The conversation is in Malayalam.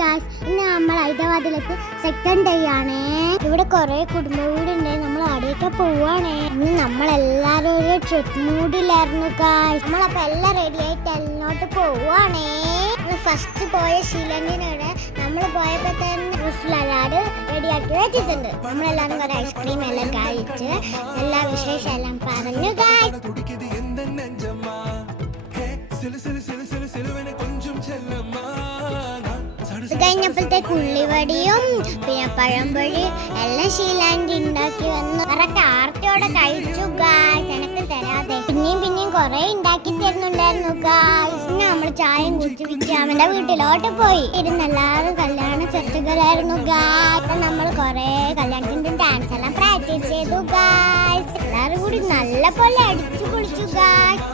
ഗായ്സ്, ഇന്ന് നമ്മൾ ഹൈദരാബാദിലേക്ക് സെക്കൻഡ് ഡേ ആണേ. ഇവിടെ കുറെ കുടുംബ വീടുണ്ട്. നമ്മൾ അവിടെയൊക്കെ പോവാണേ. ഇന്ന് നമ്മളെല്ലാരും ഒരു ട്രിപ്പ് മൂഡിലായിരുന്നു ഗായ്സ്. നമ്മളപ്പോ എല്ലാം റെഡി ആയിട്ട് എല്ലോട്ട് പോവാണേ. ഫസ്റ്റ് പോയ ഷീലണ്ടിനോട് നമ്മൾ പോയപ്പോ തന്നെ എല്ലാവരും റെഡിയാക്കി വെച്ചിട്ടുണ്ട്. നമ്മളെല്ലാരും കുറെ ഐസ്ക്രീം എല്ലാം കഴിച്ച് എല്ലാ വിശേഷം എല്ലാം പറഞ്ഞു ഗായ്സ്. കഴിഞ്ഞപ്പോഴത്തേക്ക് ഉള്ളിവടിയും പിന്നെ പഴംപൊഴി എല്ലാം ഷീലാൻഡി ഉണ്ടാക്കി വന്നു. കറക്റ്റ് ആർത്തിയോടെ കഴിച്ചു ഗായ്സ്, എനിക്ക് തരാതെ. പിന്നെയും കുറെ ഉണ്ടാക്കി തരുന്നുണ്ടായിരുന്നു ഗായ്സ്. പിന്നെ നമ്മൾ ചായയും കുടിച്ച് വിജാമന്റെ വീട്ടിലോട്ട് പോയി ഇരുന്ന് എല്ലാവരും കല്യാണ ചർച്ചകളായിരുന്നു ഗായ്സ്. നമ്മൾ കുറെ കല്യാണത്തിന്റെ ഡാൻസ് എല്ലാം പ്രാക്ടീസ് ചെയ്തു ഗായ്സ്. എല്ലാവരും കൂടി നല്ല പോലെ അടിച്ചു പൊളിച്ചു ഗായ്സ്.